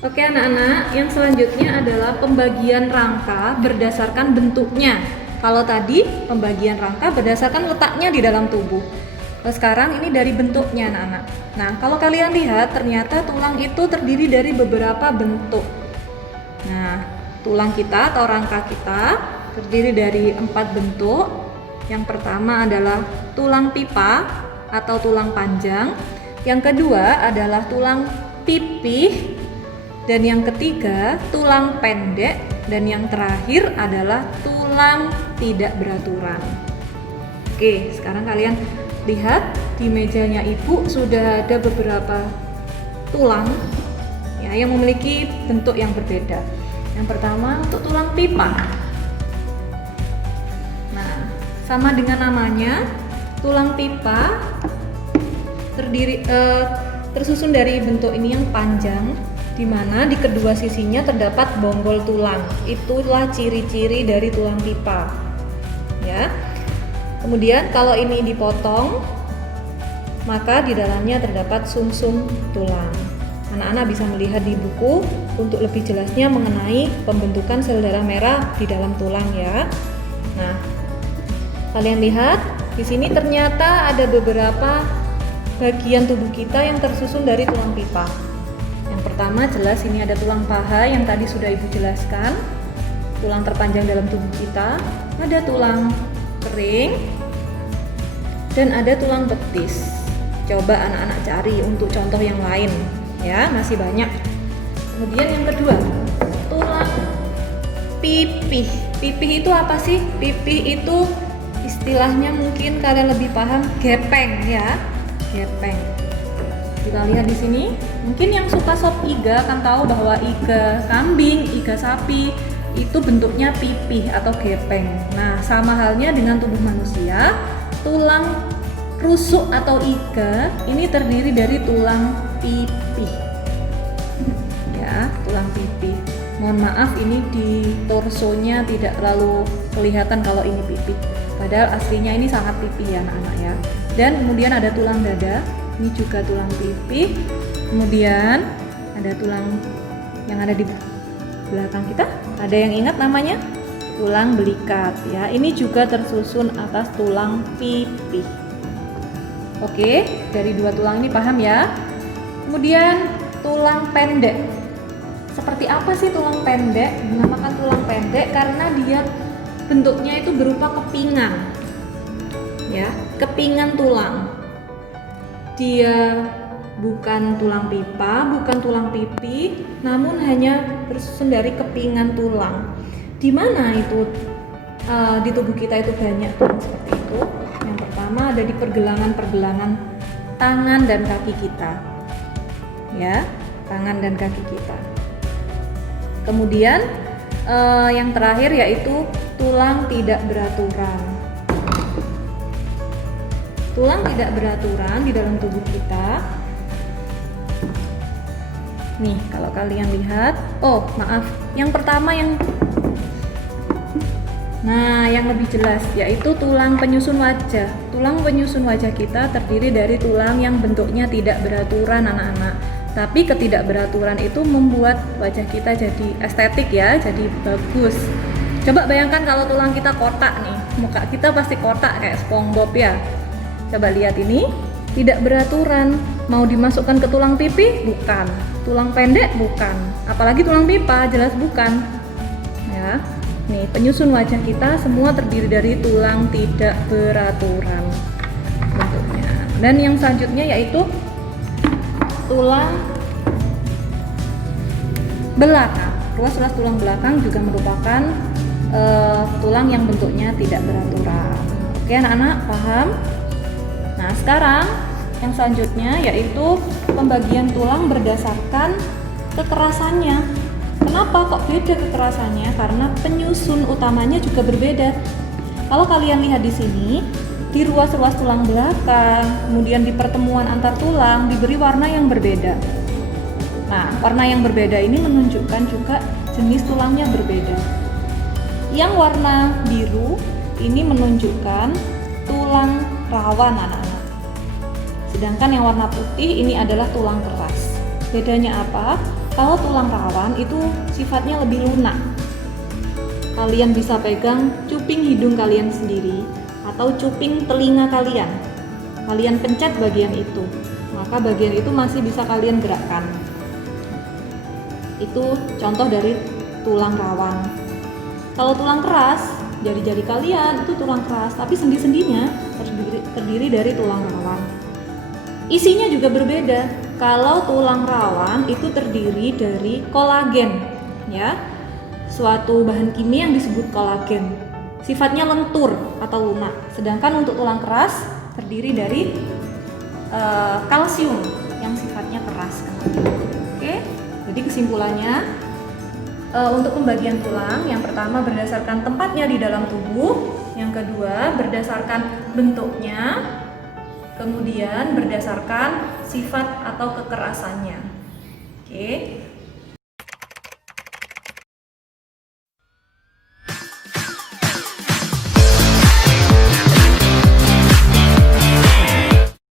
Oke anak-anak, yang selanjutnya adalah pembagian rangka berdasarkan bentuknya. Kalau tadi pembagian rangka berdasarkan letaknya di dalam tubuh. Sekarang ini dari bentuknya anak-anak. Nah, kalau kalian lihat ternyata tulang itu terdiri dari beberapa bentuk. Nah, tulang kita atau rangka kita terdiri dari 4 bentuk. Yang pertama adalah tulang pipa atau tulang panjang. Yang kedua adalah tulang pipih. Dan yang ketiga, tulang pendek, dan yang terakhir adalah tulang tidak beraturan. Oke, sekarang kalian lihat di mejanya Ibu sudah ada beberapa tulang ya, yang memiliki bentuk yang berbeda. Yang pertama untuk tulang pipa. Nah, sama dengan namanya, tulang pipa tersusun dari bentuk ini yang panjang, di mana di kedua sisinya terdapat bonggol tulang. Itulah ciri-ciri dari tulang pipa. Ya. Kemudian kalau ini dipotong, maka di dalamnya terdapat sumsum tulang. Anak-anak bisa melihat di buku untuk lebih jelasnya mengenai pembentukan sel darah merah di dalam tulang ya. Nah, kalian lihat di sini ternyata ada beberapa bagian tubuh kita yang tersusun dari tulang pipa. Yang pertama jelas ini ada tulang paha yang tadi sudah Ibu jelaskan, tulang terpanjang dalam tubuh kita, ada tulang kering, dan ada tulang betis. Coba anak-anak cari untuk contoh yang lain ya, masih banyak. Kemudian yang kedua, tulang pipih. Pipih itu apa sih? Pipih itu istilahnya mungkin kalian lebih paham, gepeng ya, gepeng. Kita lihat di sini, mungkin yang suka sop iga akan tahu bahwa iga kambing, iga sapi itu bentuknya pipih atau gepeng. Nah, sama halnya dengan tubuh manusia, tulang rusuk atau iga ini terdiri dari tulang pipih. Ya, tulang pipih. Mohon maaf ini di torsonya tidak terlalu kelihatan kalau ini pipih. Padahal aslinya ini sangat pipih ya anak-anak ya. Dan kemudian ada tulang dada. Ini juga tulang pipih. Kemudian ada tulang yang ada di belakang kita. Ada yang ingat namanya? Tulang belikat ya. Ini juga tersusun atas tulang pipih. Oke, dari dua tulang ini paham ya? Kemudian tulang pendek. Seperti apa sih tulang pendek? Dinamakan tulang pendek karena dia bentuknya itu berupa kepingan. Ya, kepingan tulang. Dia bukan tulang pipa, bukan tulang pipi, namun hanya tersusun dari kepingan tulang. Di mana itu di tubuh kita itu banyak tulang seperti itu? Yang pertama ada di pergelangan-pergelangan tangan dan kaki kita. Ya, tangan dan kaki kita. Kemudian yang terakhir yaitu tulang tidak beraturan. Tulang tidak beraturan di dalam tubuh kita. Nih, kalau kalian lihat, oh maaf, yang pertama yang lebih jelas yaitu tulang penyusun wajah. Tulang penyusun wajah kita terdiri dari tulang yang bentuknya tidak beraturan anak-anak. Tapi ketidakberaturan itu membuat wajah kita jadi estetik ya, jadi bagus. Coba bayangkan kalau tulang kita kotak nih, muka kita pasti kotak kayak SpongeBob ya. Coba lihat ini, tidak beraturan. Mau dimasukkan ke tulang pipi? Bukan. Tulang pendek? Bukan. Apalagi tulang pipa? Jelas bukan. Ya, nih penyusun wajah kita semua terdiri dari tulang tidak beraturan bentuknya. Dan yang selanjutnya yaitu tulang belakang. Ruas-ruas tulang belakang juga merupakan tulang yang bentuknya tidak beraturan. Oke anak-anak, paham? Nah sekarang yang selanjutnya yaitu pembagian tulang berdasarkan kekerasannya. Kenapa kok beda kekerasannya? Karena penyusun utamanya juga berbeda. Kalau kalian lihat di sini, di ruas-ruas tulang belakang, kemudian di pertemuan antar tulang diberi warna yang berbeda. Nah, warna yang berbeda ini menunjukkan juga jenis tulangnya berbeda. Yang warna biru ini menunjukkan tulang rawan anak-anak. Sedangkan yang warna putih ini adalah tulang keras. Bedanya apa? Kalau tulang rawan itu sifatnya lebih lunak. Kalian bisa pegang cuping hidung kalian sendiri atau cuping telinga kalian. Kalian pencet bagian itu, maka bagian itu masih bisa kalian gerakkan. Itu contoh dari tulang rawan. Kalau tulang keras, jari-jari kalian itu tulang keras, tapi sendi-sendinya terdiri dari tulang rawan. Isinya juga berbeda. Kalau tulang rawan itu terdiri dari kolagen, ya, suatu bahan kimia yang disebut kolagen. Sifatnya lentur atau lunak. Sedangkan untuk tulang keras terdiri dari kalsium yang sifatnya keras. Oke, jadi kesimpulannya untuk pembagian tulang, yang pertama berdasarkan tempatnya di dalam tubuh, yang kedua berdasarkan bentuknya, kemudian berdasarkan sifat atau kekerasannya. Oke.